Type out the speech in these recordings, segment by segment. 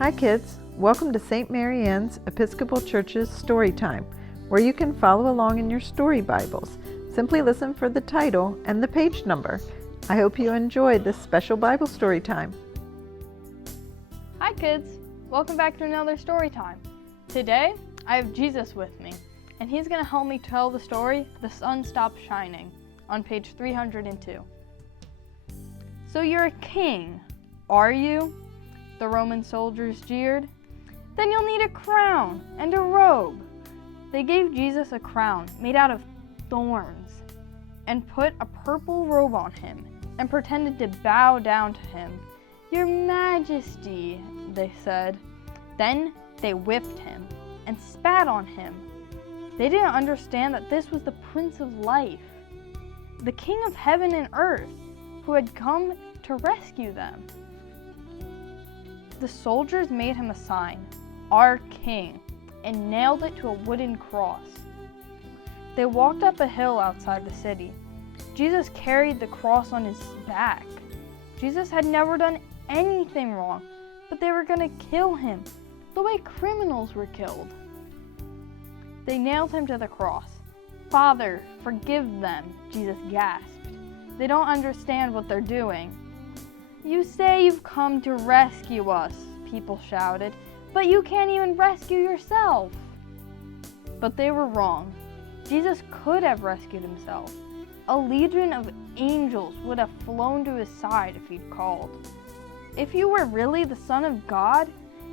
Hi kids, welcome to St. Mary Ann's Episcopal Church's Story Time, where you can follow along in your story Bibles. Simply listen for the title and the page number. I hope you enjoyed this special Bible story time. Hi kids, welcome back to another story time. Today I have Jesus with me, and he's going to help me tell the story The Sun Stopped Shining on page 302. So you're a king, are you? The Roman soldiers jeered. Then you'll need a crown and a robe. They gave Jesus a crown made out of thorns and put a purple robe on him and pretended to bow down to him. Your Majesty, they said. Then they whipped him and spat on him. They didn't understand that this was the Prince of Life, the King of heaven and earth, who had come to rescue them. The soldiers made him a sign, "Our King," and nailed it to a wooden cross. They walked up a hill outside the city. Jesus carried the cross on his back. Jesus had never done anything wrong, but they were going to kill him the way criminals were killed. They nailed him to the cross. "Father, forgive them," Jesus gasped. "They don't understand what they're doing." "You say you've come to rescue us," people shouted, "but you can't even rescue yourself." But they were wrong. Jesus could have rescued himself. A legion of angels would have flown to his side if he'd called. "If you were really the Son of God,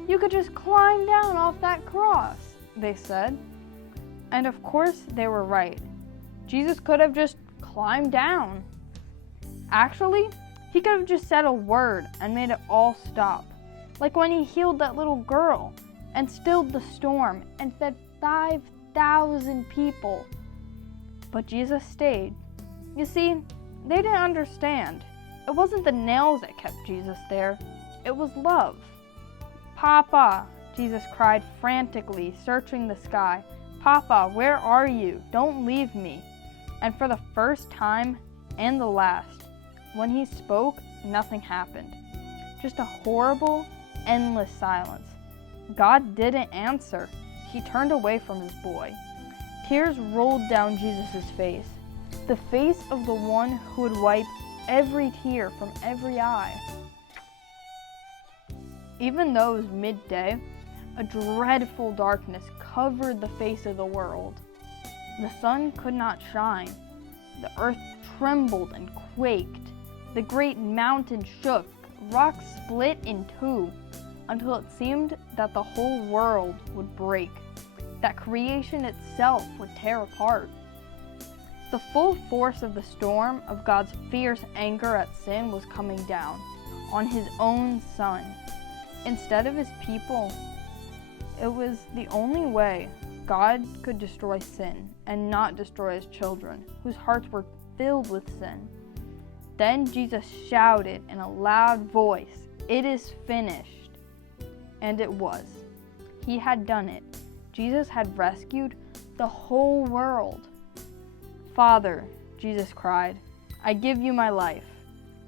you could just climb down off that cross," they said. And of course they were right. Jesus could have just climbed down. Actually, he could have just said a word and made it all stop, like when he healed that little girl and stilled the storm and fed 5,000 people. But Jesus stayed. You see, they didn't understand. It wasn't the nails that kept Jesus there. It was love. "Papa," Jesus cried frantically, searching the sky. "Papa, where are you? Don't leave me." And for the first time and the last, when he spoke, nothing happened. Just a horrible, endless silence. God didn't answer. He turned away from his boy. Tears rolled down Jesus' face, the face of the one who would wipe every tear from every eye. Even though it was midday, a dreadful darkness covered the face of the world. The sun could not shine. The earth trembled and quaked. The great mountain shook, rocks split in two, until it seemed that the whole world would break, that creation itself would tear apart. The full force of the storm of God's fierce anger at sin was coming down on his own Son. Instead of his people, it was the only way God could destroy sin and not destroy his children, whose hearts were filled with sin. Then Jesus shouted in a loud voice, "It is finished." And it was. He had done it. Jesus had rescued the whole world. "Father," Jesus cried, "I give you my life."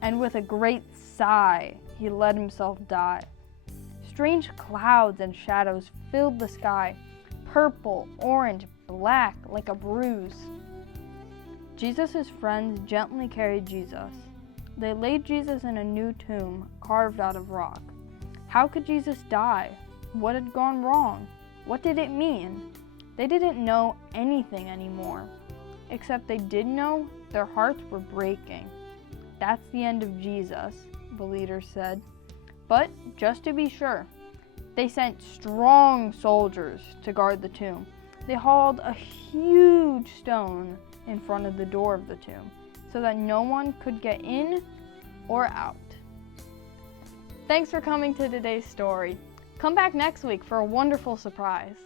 And with a great sigh, he let himself die. Strange clouds and shadows filled the sky, purple, orange, black, like a bruise. Jesus' friends gently carried Jesus. They laid Jesus in a new tomb carved out of rock. How could Jesus die? What had gone wrong? What did it mean? They didn't know anything anymore, except they did know their hearts were breaking. "That's the end of Jesus," the leaders said. But just to be sure, they sent strong soldiers to guard the tomb. They hauled a huge stone in front of the door of the tomb so that no one could get in or out. Thanks for coming to today's story. Come back next week for a wonderful surprise.